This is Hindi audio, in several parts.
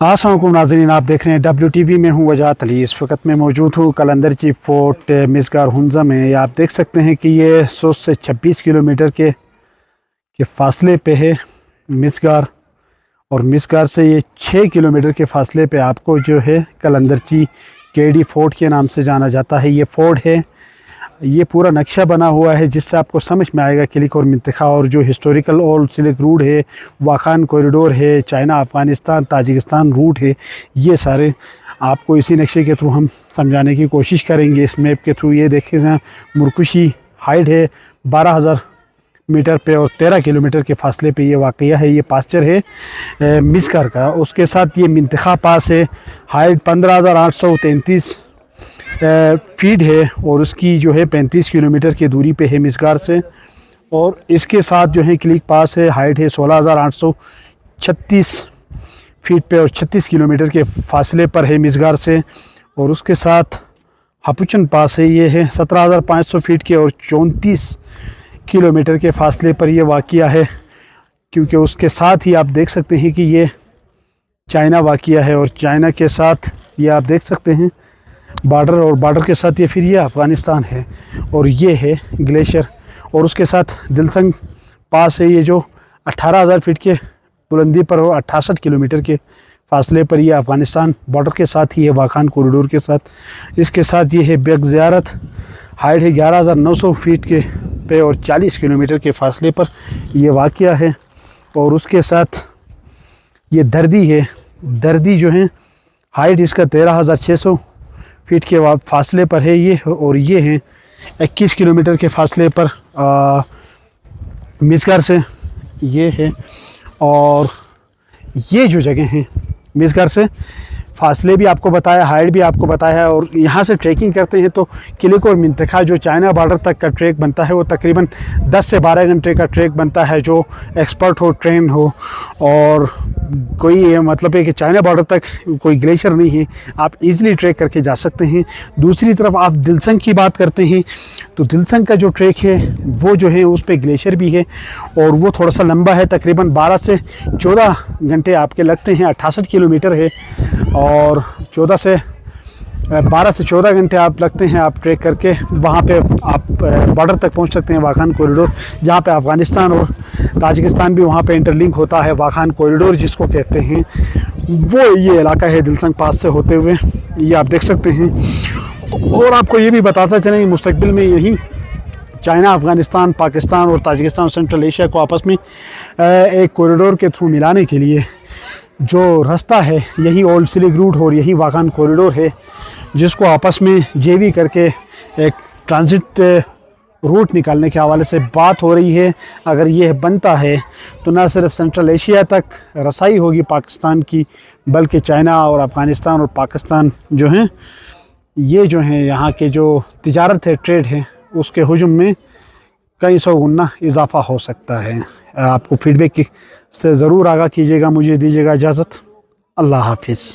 अस्सलाम वालेकुम नाज़रीन, आप देख रहे हैं WTV में हूँ वजात अली। इस वक्त मैं मौजूद हूँ कलंदर की फोर्ट मिसगार हुंजा में। आप देख सकते हैं कि ये 100 से 26 किलोमीटर के फासले पे है मिसगार। और मिसगार से ये 6 किलोमीटर के फासले पे आपको जो है कलंदर की केडी फोर्ट के नाम से जाना जाता है। ये फोर्ट है, ये पूरा नक्शा बना हुआ है जिससे आपको समझ में आएगा किलिक और मिंतखा और जो हिस्टोरिकल ओल्ड सिल्क रूट है, वाखान कॉरिडोर है, चाइना अफ़गानिस्तान ताजिकिस्तान रूट है। ये सारे आपको इसी नक्शे के थ्रू हम समझाने की कोशिश करेंगे। इस मैप के थ्रू ये देखें जहाँ मुरकुशी हाइट है 12,000 मीटर पे और 13 किलोमीटर के फासले पे ये वाक़या है। ये पास्चर है मिसकर का। उसके साथ ये मिंतखा पास है, हाइट 15,833 फीट है और उसकी जो है 35 किलोमीटर की दूरी पे है मिसगार से। और इसके साथ जो है क्लिक पास है, हाइट है 16,836 फीट पे और 36 किलोमीटर के फासले पर है मिसगार से। और उसके साथ हपुचन पास है, ये है 17,500 फीट के और 34 किलोमीटर के फासले पर ये वाक़या है। क्योंकि उसके साथ ही आप देख सकते हैं कि ये चाइना वाक़या है और चाइना के साथ ये आप देख सकते हैं बॉर्डर, और बॉर्डर के साथ ये फिर ये अफ़गानिस्तान है और ये है ग्लेशियर। और उसके साथ दिलसंग पास है, ये जो 18,000 फीट के बुलंदी पर हो 68 किलोमीटर के फासले पर ये अफ़गानिस्तान बॉर्डर के साथ ही है, वाखान कॉरिडोर के साथ। इसके साथ ये है बेग ज़ियारत, हाइट है 11,900 फीट के पे और 40 किलोमीटर के फासले पर ये वाक़या है। और उसके साथ ये दर्दी है, दर्दी जो है हाइट इसका 13,600 फीट के फासले पर है ये। और ये हैं 21 किलोमीटर के फासले पर मिसगार से ये है। और ये जो जगह हैं मिसगार से फासले भी आपको बताया, हाइट भी आपको बताया है। और यहाँ से ट्रैकिंग करते हैं तो किलिक और मिंतखा जो चाइना बॉर्डर तक का ट्रैक बनता है वो तकरीबन 10 से 12 घंटे का ट्रैक बनता है, जो एक्सपर्ट हो, ट्रेन हो। और कोई ये मतलब है कि चाइना बॉर्डर तक कोई ग्लेशियर नहीं है, आप इजीली ट्रैक करके जा सकते हैं। दूसरी तरफ आप दिलसंग की बात करते हैं तो दिलसंग का जो ट्रैक है वो जो है उस पर ग्लेशियर भी है और वो थोड़ा सा लंबा है, तकरीबन 12 से 14 घंटे आपके लगते हैं। 68 किलोमीटर है और 12 से 14 घंटे आप लगते हैं आप ट्रैक करके वहाँ पे आप बॉर्डर तक पहुँच सकते हैं, वाखान कॉरिडोर, जहाँ पे अफ़गानिस्तान और ताजिकिस्तान भी वहाँ पे इंटरलिंक होता है। वाखान कॉरिडोर जिसको कहते हैं वो ये इलाका है दिलसंग पास से होते हुए, ये आप देख सकते हैं। और आपको ये भी बताता चलें कि मुस्तकबिल में यही चाइना, अफ़गानिस्तान, पाकिस्तान और ताजिकिस्तान और सेंट्रल एशिया को आपस में एक कॉरिडोर के थ्रू मिलाने के लिए जो रास्ता है यही ओल्ड सिल्क रूट और यही वाखान कॉरिडोर है, जिसको आपस में जेवी करके एक ट्रांजिट रूट निकालने के हवाले से बात हो रही है। अगर ये बनता है तो ना सिर्फ सेंट्रल एशिया तक रसाई होगी पाकिस्तान की, बल्कि चाइना और अफ़गानिस्तान और पाकिस्तान जो हैं ये जो हैं यहाँ के जो तिजारत है, ट्रेड है, उसके हुजूम में कई सौ गुना इजाफा हो सकता है। आपको फीडबैक से ज़रूर आगाह कीजिएगा। मुझे दीजिएगा इजाज़त। अल्लाह हाफिज़।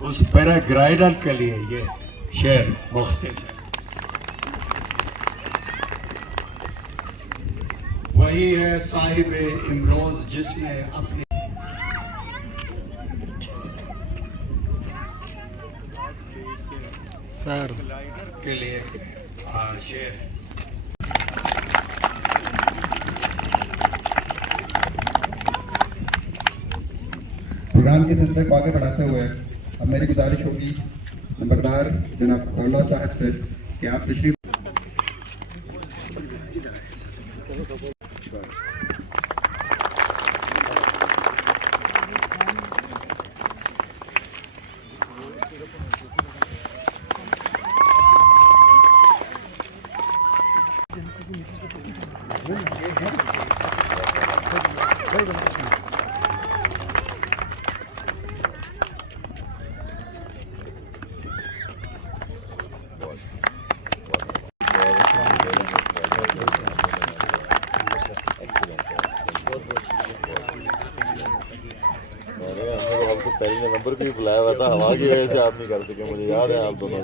उस पैराग्लाइडर के लिए ये शेर मुख्तस है। वही है साहिब इमरोज जिसने अपने पैराग्लाइडर के लिए शेर। प्रोग्राम के सिलसिले को आगे बढ़ाते हुए अब मेरी गुजारिश होगी नंबरदार जनाब फतहुल्लाह साहब से कि आप तशरीफ आपको पहले नवंबर को भी बुलाया हुआ था, हवा की वजह से आप नहीं कर सके, मुझे याद है आप दोनों।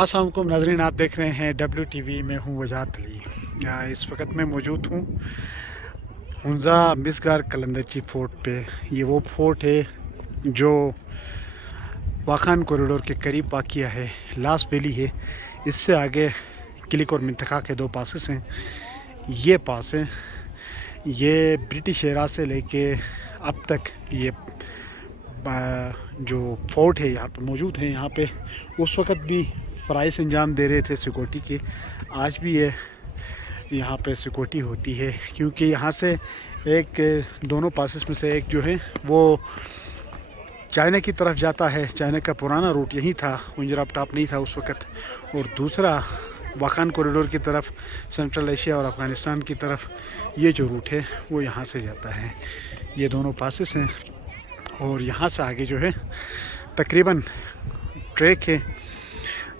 अस्सलाम वालेकुम नाज़रीन, आप देख रहे हैं WTV में हूँ वजात अली। इस वक्त मैं मौजूद हूँ हुंजा मिसगार कलंदरची फ़ोर्ट पे। ये वो फ़ोर्ट है जो वाखान कॉरिडोर के करीब वाक़िया है, लास वैली है। इससे आगे क्लिक और मिंतका के 2 पासेस हैं। ये पास है, ये ब्रिटिश एरा से लेके अब तक ये जो फोर्ट है यहाँ पे मौजूद है। यहाँ पे उस वक़्त भी फ़राइज़ अंजाम दे रहे थे सिक्योरिटी के। आज भी ये यहाँ पे सिक्योरिटी होती है, क्योंकि यहाँ से एक दोनों पासेस में से एक जो है वो चाइना की तरफ जाता है। चाइना का पुराना रूट यही था, कुंजराब टॉप नहीं था उस वक़्त। और दूसरा वाखान कॉरिडोर की तरफ, सेंट्रल एशिया और अफ़गानिस्तान की तरफ ये जो रूट है वो यहाँ से जाता है। ये दोनों पासेस हैं और यहाँ से आगे जो है तकरीबन ट्रैक है,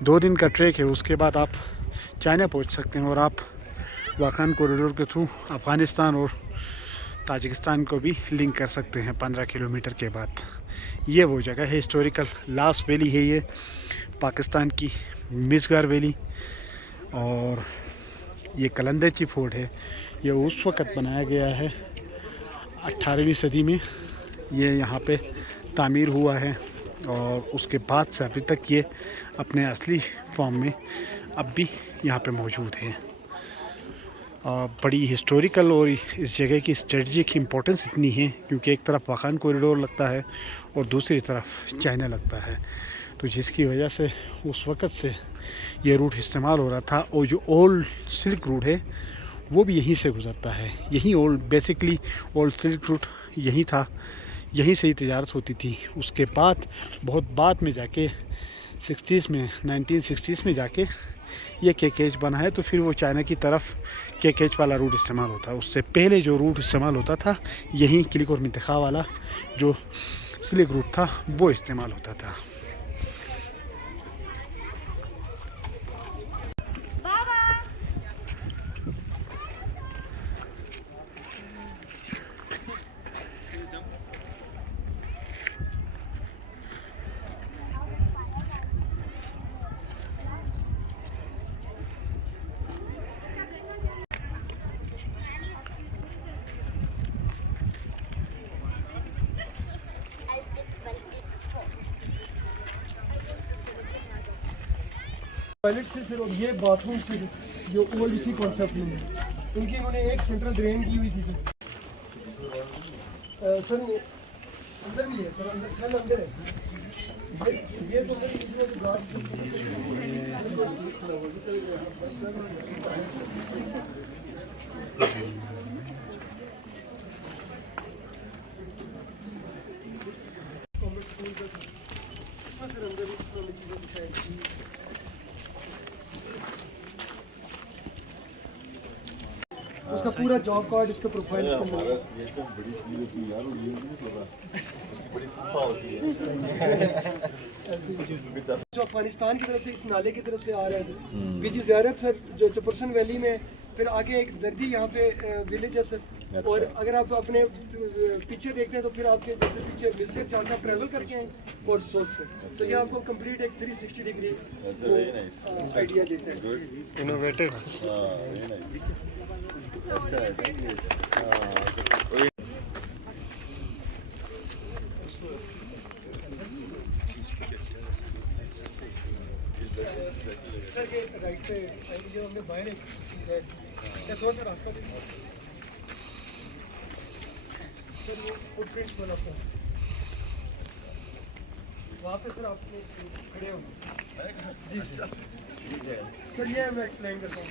2 दिन का ट्रैक है। उसके बाद आप चाइना पहुँच सकते हैं और आप वाखान कॉरिडोर के थ्रू अफ़गानिस्तान और ताजिकिस्तान को भी लिंक कर सकते हैं 15 किलोमीटर के बाद। ये वो जगह है हिस्टोरिकल, लास वैली है ये पाकिस्तान की, मिसगार वैली। और ये कलंदर ची फोर्ट है, ये उस वक़्त बनाया गया है 18वीं सदी में, ये यहाँ पे तामीर हुआ है और उसके बाद से अभी तक ये अपने असली फॉर्म में अब भी यहाँ पे मौजूद है। बड़ी हिस्टोरिकल और इस जगह की स्ट्रेटजिक इम्पोर्टेंस इतनी है क्योंकि एक तरफ वाखान कॉरिडोर लगता है और दूसरी तरफ चाइना लगता है, तो जिसकी वजह से उस वक़्त से ये रूट इस्तेमाल हो रहा था। और जो ओल्ड सिल्क रूट है वो भी यहीं से गुज़रता है, यहीं बेसिकली ओल्ड सिल्क रूट यहीं था, यहीं से ही तिजारत होती थी। उसके बाद बहुत बाद में जाके 1960s में जाके ये केकेज बना है, तो फिर वो चाइना की तरफ केकेज वाला रूट इस्तेमाल होता है। उससे पहले जो रूट इस्तेमाल होता था यहीं किलिक और मिंतखा वाला जो सिल्क रूट था वो इस्तेमाल होता था। टॉयलेट से सिर्फ ये बाथरूम से जो ओल्ड इसी कॉन्सेप्ट में है, क्योंकि इन्होंने एक सेंट्रल ड्रेन की हुई थी सर। सर ये अंदर भी है सर, अंदर है सर। ये तो सर इसमें सर अंदर इसमें चीज़ें दिखाई। उसका पूरा जॉब कार्ड, इसका प्रोफाइल इसका हमारा ये तो बड़ी चीज होती है यार, और ये नहीं सोचा उसकी बड़ी खूबा होती है जो अफगानिस्तान की तरफ से इस नाले की तरफ से आ रहा है सर, बीजी ज़ियारत सर, जो चपरसन वैली में, फिर आगे एक दर्दी यहाँ पे विलेज है सर। अच्छा। और अगर आप अपने पीछे देखते हैं तो फिर आपके जैसे पीछे मिस्टर जहाँ से आप ट्रैवल करके आए और सोच से, तो ये आपको कंप्लीट एक 360 डिग्री आइडिया देता है। इनोवेटेड। अच्छा है, थैंक यू। सर ये राइट से जो हमने बाहर एक चीज़ है, क्या थोड़ा सा रास्ता देखिए सर, ये फुटप्रिंट्स वाला था वहाँ पे सर, आप खड़े होंगे जी सर। सर ये मैं एक्सप्लेन करता हूँ,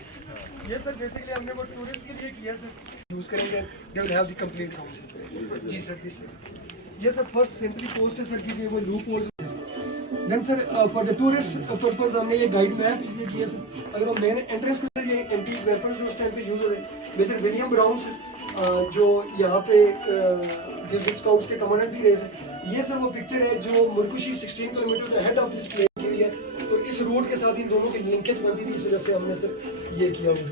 ये सर बेसिकली हमने वो टूरिस्ट के लिए किया सर, यूज़ करेंगे, they will have the complete count. जी सर, जी सर। ये सर फर्स्ट सिंपली पोस्ट है सर की वो loopholes. Then sir for the tourist purpose हमने ये गाइड मैप इसलिए किया सर। अगर हम मेन एंट्रेंस के सर ये एंटी वेपन्स जो उस टाइम पे यूज़ हो रहे, मेजर विलियम ब्राउन सर जो यहाँ पे गिल्ड स्काउट्स के कमांडेंट भी रहे सर। ये सर वो पिक्चर है जो मुरकुशी 16 kilometre ahead of this place की हुई है, तो इस रूट के साथ इन दोनोों की लिंकेज बनती थी, इस वजह से हमने सर ये किया हुआ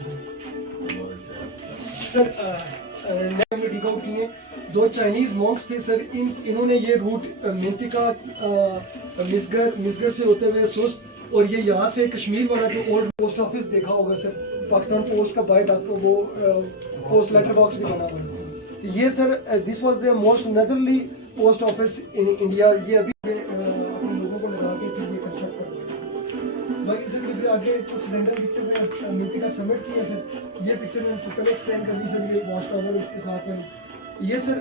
सर। हमने डिग आउट किए, 2 चाइनीज मॉन्क्स थे सर, इन्होंने ये रूट मिंतिका मिसगर से होते हुए सुस्त, और ये यहाँ से कश्मीर वाला जो ओल्ड पोस्ट ऑफिस देखा होगा सर, पाकिस्तान पोस्ट का बाय डाक वो पोस्ट लेटर बॉक्स भी बना हुआ है ये sir. This was the most northerly post office in India. ये अभी अपने लोगों को लगा के फिर ये कंस्ट्रक्ट कर रहे हैं। बाकी सर फिर आगे कुछ रेंडर पिक्चर्स है मिंतिका समिट की है सर, ये पिक्चर मैंने पहले एक्सप्लेन कर दी सर। ये वॉच टावर इसके साथ में ये सर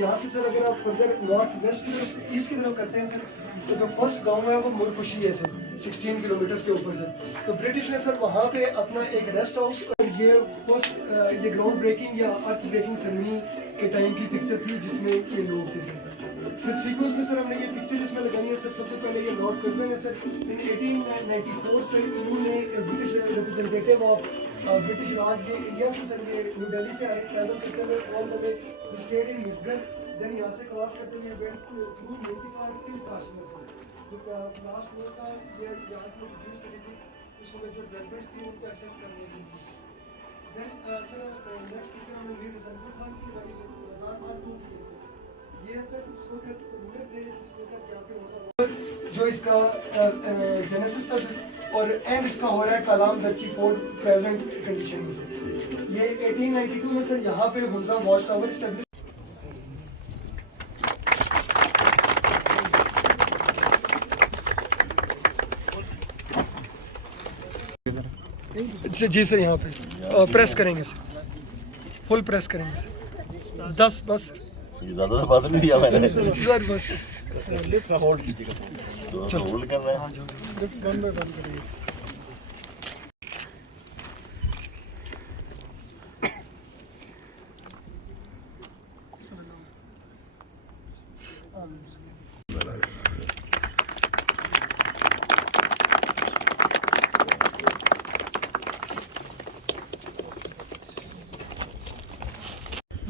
यहाँ से सर अगर आप फर्दर नॉर्थ वेस्ट की तरफ ईस्ट की तरफ करते हैं सर, तो जो फर्स्ट गांव है वो मुरकुशी है सर, 16 किलोमीटर के ऊपर सर। तो ब्रिटिश ने सर वहाँ पे अपना एक रेस्ट हाउस, और ये फर्स्ट ये ग्राउंड ब्रेकिंग या अर्थ ब्रेकिंग सेरेमनी के टाइम की पिक्चर थी जिसमें ये लोग थे सर। फिर सीक्वेंस में सर हमने ये पिक्चर जिसमें लगाई है सर, सबसे पहले ये लॉर्ड कर्जन है सर। इन 1894 से इन्होंने ब्रिटिश रिप्रेजेंटेटिव ऑफ ब्रिटिश राज के इंडिया से सर, ये न्यू दिल्ली से आए ट्रैवल करते हुए all the way state in मिसगर, देन यहाँ से क्रॉस करते हुए वेंट थ्रू मुल्टीपार्ट टिल काश्मीर से जो लास्ट फ्लोर का ये यहाँ से यूज करी थी उसमें जो ड्राइवर्स थी उनको एसेस करने के लिए देन सर नेक्स्ट पिक्चर हमने वीर रिजल्ट खान की वाली रज़ा खान को की है ये सर उस वक्त रूरल थे जिस वक्त यहाँ पे होता जो इसका जेनेसिस था और एंड इसका हो रहा है कलाम दर्ची फोर्ट प्रेजेंट कंडीशन में से ये 1892 में सर यहाँ पे हुंजा वॉच टावर स्टेब्लिश जी सर यहाँ पे प्रेस करेंगे सर फुल प्रेस करेंगे सर 10 बस ये ज़्यादा तो बात नहीं दिया मैंने सर बस होल्ड कीजिएगा तो होल्ड कर रहे हैं वन बाय वन करिए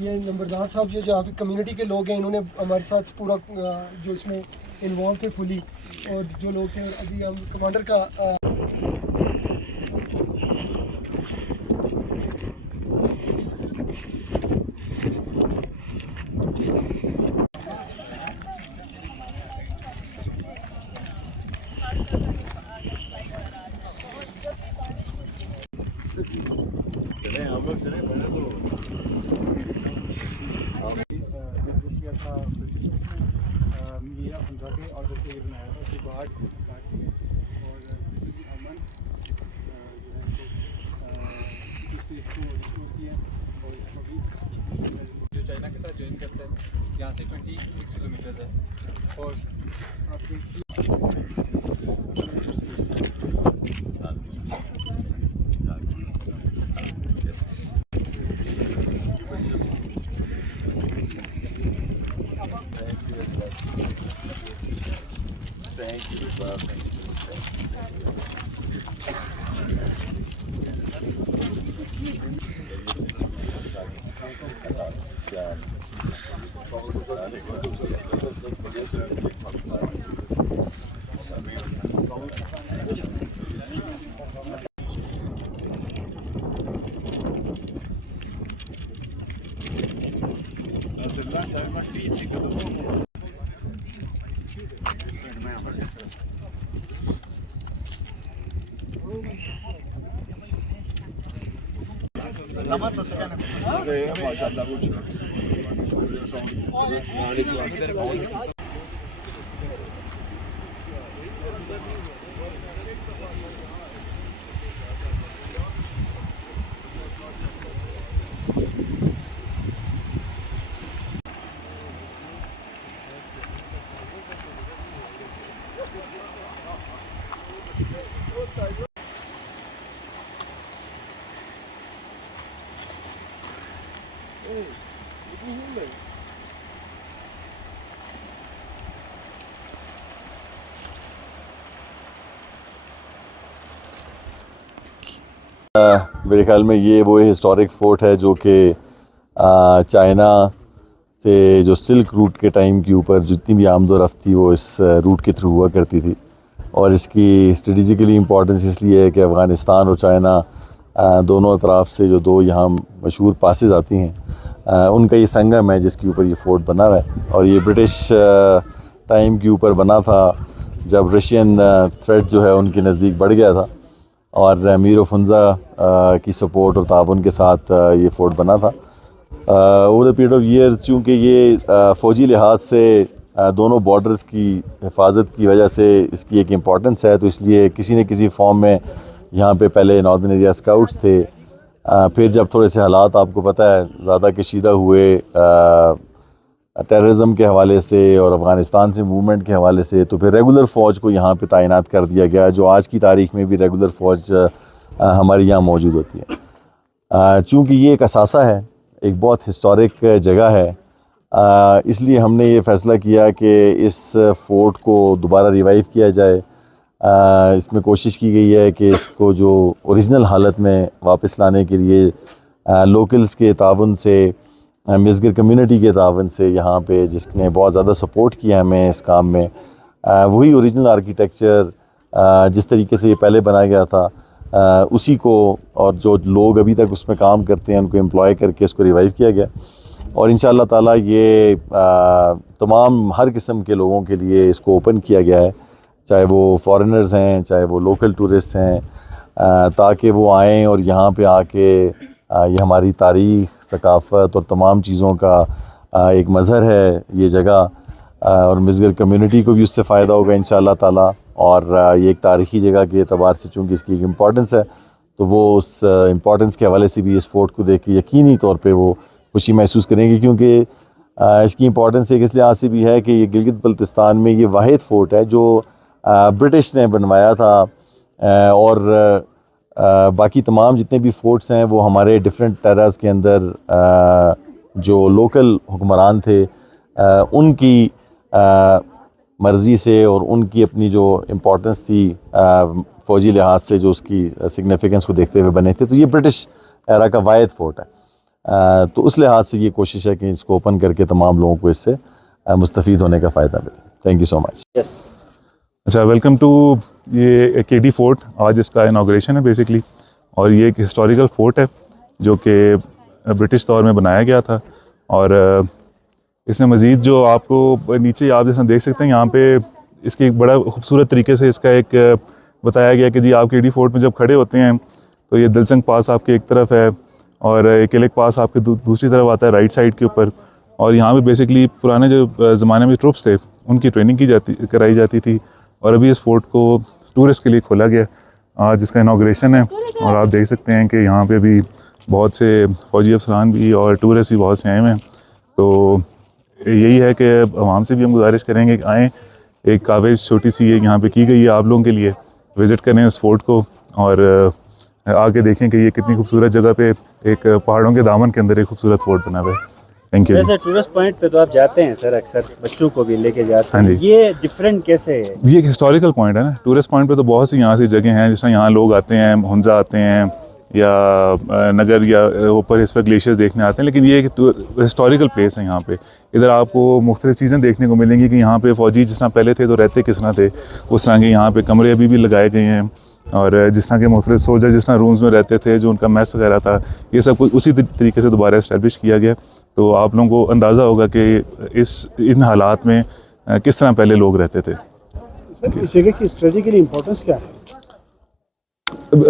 ये नंबरदार साहब जो यहाँ पे कम्युनिटी के लोग हैं इन्होंने हमारे साथ पूरा जो इसमें इन्वॉल्व थे फुली और जो लोग थे अभी हम कमांडर का चले हम लोग चले पहले तो किया था मीरा हुंजा के ऑर्डर से ये बनाया था उसके बाद और अमन जो है इसको स्टेज को रिस्टोर किया और इसको भी जो चाइना के साथ ज्वाइन करता है यहाँ से 26 किलोमीटर है और आपके Thank you, sir. Thank मेरे ख्याल में ये वो हिस्टोरिक फोर्ट है जो कि चाइना से जो सिल्क रूट के टाइम के ऊपर जितनी भी आमदोरफ्त थी वो इस रूट के थ्रू हुआ करती थी और इसकी स्ट्रेटिजिकली इम्पोर्टेंस इसलिए है कि अफ़गानिस्तान और चाइना दोनों अतराफ से जो दो यहाँ मशहूर पासेस आती हैं उनका ये संगम है जिसके ऊपर ये फोर्ट बना हुआ है और ये ब्रिटिश टाइम के ऊपर बना था जब रशियन थ्रेट जो है उनके नज़दीक बढ़ गया था और मीर हुंजा की सपोर्ट और ताउन के साथ ये फोर्ट बना था। Over the period of years चूँकि ये फ़ौजी लिहाज से दोनों बॉर्डर्स की हिफाजत की वजह से इसकी एक इम्पॉर्टेंस है तो इसलिए किसी न किसी फॉर्म में यहाँ पे पहले नॉर्दर्न एरिया स्काउट्स थे फिर जब थोड़े से हालात आपको पता है ज़्यादा कशीदा हुए टेररिज्म के हवाले से और अफ़गानिस्तान से मूवमेंट के हवाले से तो फिर रेगुलर फ़ौज को यहाँ पे तैनात कर दिया गया जो आज की तारीख़ में भी रेगुलर फ़ौज हमारी यहाँ मौजूद होती है। चूँकि ये एक असासा है एक बहुत हिस्टोरिक जगह है इसलिए हमने ये फ़ैसला किया कि इस फोर्ट को दोबारा रिवाइव किया जाए। इसमें कोशिश की गई है कि इसको जो ओरिजिनल हालत में वापस लाने के लिए लोकल्स के ताउन से मिसगर कम्युनिटी के तावन से यहाँ पे, जिसने बहुत ज़्यादा सपोर्ट किया हमें इस काम में। वही ओरिजिनल आर्किटेक्चर जिस तरीके से ये पहले बनाया गया था उसी को, और जो लोग अभी तक उसमें काम करते हैं उनको एम्प्लॉय करके इसको रिवाइव किया गया। और इंशाअल्लाह ताला ये तमाम हर किस्म के लोगों के लिए इसको ओपन किया गया है, चाहे वो फॉरेनर्स हैं चाहे वो लोकल टूरिस्ट हैं, ताकि वो आएँ और यहाँ पे आके ये हमारी तारीख़, सकाफ़त और तमाम चीज़ों का एक मज़हर है ये जगह। और मिसगर कम्युनिटी को भी उससे फ़ायदा होगा इंशाअल्लाह ताला। और ये एक तारीख़ी जगह के एतबार से चूँकि इसकी एक इम्पॉर्टेंस है, तो वो उस इम्पॉर्टेंस के हवाले से भी इस फोर्ट को देख के यकीनी तौर पे वो खुशी महसूस करेंगे, क्योंकि इसकी इम्पॉर्टेंस एक इस लिहाज से भी है कि ये गिलगित बल्तिस्तान में ये वाहिद फ़ोर्ट है जो ब्रिटिश ने बनवाया था। और बाकी तमाम जितने भी फ़ोर्ट्स हैं वो हमारे डिफरेंट टेरास के अंदर जो लोकल हुक्मरान थे उनकी मर्ज़ी से और उनकी अपनी जो इम्पोर्टेंस थी फ़ौजी लिहाज से, जो उसकी सिग्निफिकेंस को देखते हुए बने थे। तो ये ब्रिटिश एरा का वाहिद फ़ोर्ट है। तो उस लिहाज से ये कोशिश है कि इसको ओपन करके तमाम लोगों को इससे मुस्तफ़ीद होने का फ़ायदा मिले। Thank you so much. अच्छा, वेलकम टू ये केडी फोर्ट। आज इसका इनाग्रेशन है बेसिकली, और ये एक हिस्टोरिकल फोर्ट है जो कि ब्रिटिश दौर में बनाया गया था। और इसमें मज़ीद जो आपको नीचे आप जैसा देख सकते हैं, यहाँ पे इसकी एक बड़ा खूबसूरत तरीके से इसका एक बताया गया कि जी आप केडी फोर्ट में जब खड़े होते हैं तो ये दिलसंग पास आपके एक तरफ है और किलिक पास आपके दूसरी तरफ आता है राइट साइड के ऊपर। और यहाँ पे बेसिकली पुराने जो ज़माने में ट्रुप्स थे उनकी ट्रेनिंग कराई जाती थी। और अभी इस फोर्ट को टूरिस्ट के लिए खोला गया, आज इसका इनाग्रेशन है। और आप देख सकते हैं कि यहाँ पे भी बहुत से फ़ौजी अफसरान भी और टूरिस्ट भी बहुत से आए हुए हैं। तो यही है कि आवाम से भी हम गुजारिश करेंगे कि आएँ, एक कावेज छोटी सी यहाँ पे की गई है आप लोगों के लिए, विज़िट करें इस फोर्ट को और आके देखें कि ये कितनी खूबसूरत जगह पे एक पहाड़ों के दामन के अंदर एक खूबसूरत फोर्ट बना हुआ है। Thank you. जैसे टूरिस्ट पॉइंट पे तो आप जाते हैं सर, अक्सर बच्चों को भी लेके जाते हैं। हाँ जी। ये डिफरेंट कैसे है? ये एक हिस्टोरिकल पॉइंट है ना। टूरिस्ट पॉइंट पे तो बहुत सी यहाँ सी जगह हैं, जिस तरह यहाँ लोग आते हैं, हुंजा आते हैं या नगर या ऊपर इस पर ग्लेशियर्स देखने आते हैं, लेकिन ये एक हिस्टोरिकल प्लेस है। यहाँ पे इधर आपको मुख्तलिफ चीज़ें देखने को मिलेंगी कि यहाँ पे फ़ौजी जिस तरह पहले थे तो रहते किस तरह थे, उस तरह के यहाँ पे कमरे अभी भी लगाए गए हैं। और जिस तरह के मुख्तलिफ सोल्जर जिस तरह रूम्स में रहते थे, जो उनका मैस वगैरह था, ये सब कुछ उसी तरीके से दोबारा इस्टेब्लिश किया गया। तो आप लोगों को अंदाज़ा होगा कि इन हालात में किस तरह पहले लोग रहते थे। सर, इस जगह की स्ट्रेटेजिकली इम्पोर्टेंस क्या है?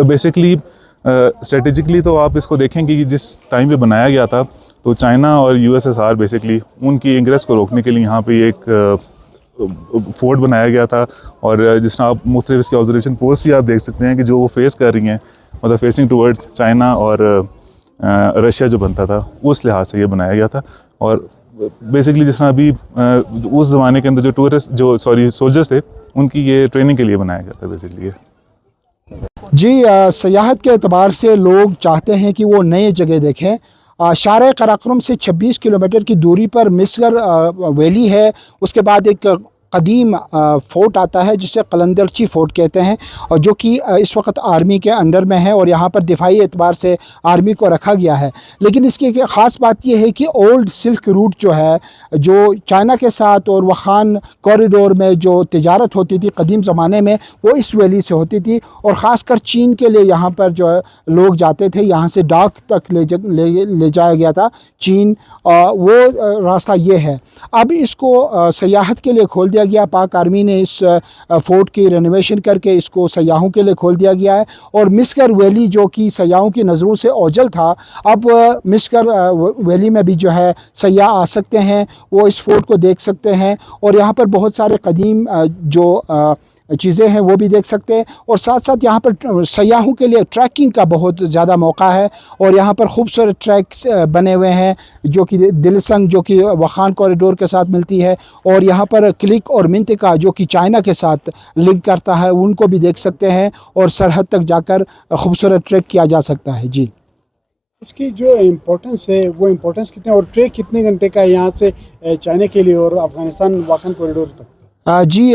बेसिकली स्ट्रेटेजिकली तो आप इसको देखेंगे कि जिस टाइम पे बनाया गया था तो चाइना और यूएसएसआर बेसिकली उनकी इंग्रेस को रोकने के लिए यहाँ पे एक फोर्ट बनाया गया था। और जिस तरह आप मुख्तलिफ इसके ऑब्जर्वेशन पोस्ट भी आप देख सकते हैं कि जो वो फेस कर रही हैं, मतलब फेसिंग टूवर्ड्स चाइना और रशिया जो बनता था, उस लिहाज से ये बनाया गया था। और बेसिकली जिस तरह अभी उस ज़माने के अंदर जो सोल्जर्स थे उनकी ये ट्रेनिंग के लिए बनाया गया था बेसिकली ये। जी, सयाहत के अतबार से लोग चाहते हैं कि वो नए जगह देखें। शार कराक्रम से 26 किलोमीटर की दूरी पर मिसगर वैली है। उसके बाद एक कदीम फ़ोर्ट आता है जिसे कलंदरची फ़ोर्ट कहते हैं, और जो कि इस वक्त आर्मी के अंडर में है और यहाँ पर दिफाई एतबार से आर्मी को रखा गया है। लेकिन इसकी एक ख़ास बात यह है कि ओल्ड सिल्क रूट जो है, जो चाइना के साथ और वखान कॉरिडोर में जो तिजारत होती थी कदीम ज़माने में, वो इस वैली से होती थी। और ख़ासकर चीन के लिए यहाँ पर जो है लोग जाते थे, यहाँ से डाक तक ले जाया गया था चीन, वो रास्ता ये है। अब इसको सयाहत के लिए खोल दिया गया। पाक आर्मी ने इस फोर्ट की रेनोवेशन करके इसको सयाहों के लिए खोल दिया गया है। और मिस्कर वैली जो कि सयाहों की नज़रों से ओझल था, अब मिस्कर वैली में भी जो है सयाह आ सकते हैं, वो इस फोर्ट को देख सकते हैं। और यहाँ पर बहुत सारे कदीम जो चीज़ें हैं वो भी देख सकते हैं। और साथ साथ यहाँ पर सयाहों के लिए ट्रैकिंग का बहुत ज़्यादा मौका है। और यहाँ पर खूबसूरत ट्रैक्स बने हुए हैं जो कि दिलसंग जो कि वखान कॉरिडोर के साथ मिलती है, और यहाँ पर क्लिक और मिंतिका जो कि चाइना के साथ लिंक करता है, उनको भी देख सकते हैं। और सरहद तक जाकर खूबसूरत ट्रैक किया जा सकता है। जी, इसकी जो इम्पोर्टेंस है वो इम्पोर्टेंस कितने और ट्रैक कितने घंटे का है यहाँ से चाइना के लिए और अफ़गानिस्तान वाखन कॉरिडोर तक? जी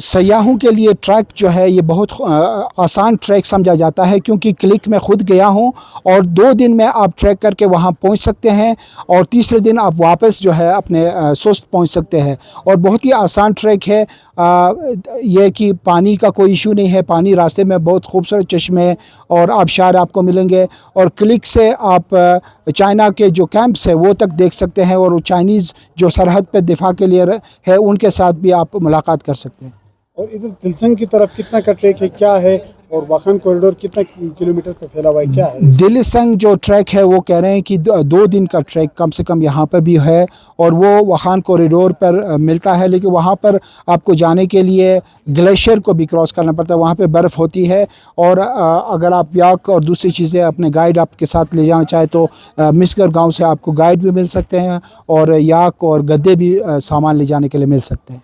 सयाहों के लिए ट्रैक जो है ये बहुत आसान ट्रैक समझा जाता है, क्योंकि क्लिक में ख़ुद गया हूँ और 2 दिन में आप ट्रैक करके वहाँ पहुँच सकते हैं और तीसरे दिन आप वापस जो है अपने सुस्त पहुँच सकते हैं। और बहुत ही आसान ट्रैक है। ये कि पानी का कोई इशू नहीं है, पानी रास्ते में बहुत खूबसूरत चश्मे और आबशार आपको मिलेंगे और क्लिक से आप चाइना के जो कैंप्स है वो तक देख सकते हैं और चाइनीज़ जो सरहद पे दिफा के लिए है उनके साथ भी आप मुलाकात कर सकते हैं। और इधर दिलसंग की तरफ कितना का ट्रैक है, क्या है, और वाखन कॉरिडोर कितना किलोमीटर पे फैला हुआ है, क्या है? दिलसंग जो ट्रैक है वो कह रहे हैं कि 2 दिन का ट्रैक कम से कम यहाँ पर भी है और वो वाखन कॉरिडोर पर मिलता है, लेकिन वहाँ पर आपको जाने के लिए ग्लेशियर को भी क्रॉस करना पड़ता है, वहाँ पे बर्फ़ होती है। और अगर आप याक और दूसरी चीज़ें अपने गाइड आपके साथ ले जाना चाहे तो मिसगर गाँव से आपको गाइड भी मिल सकते हैं और याक और गद्दे भी सामान ले जाने के लिए मिल सकते हैं।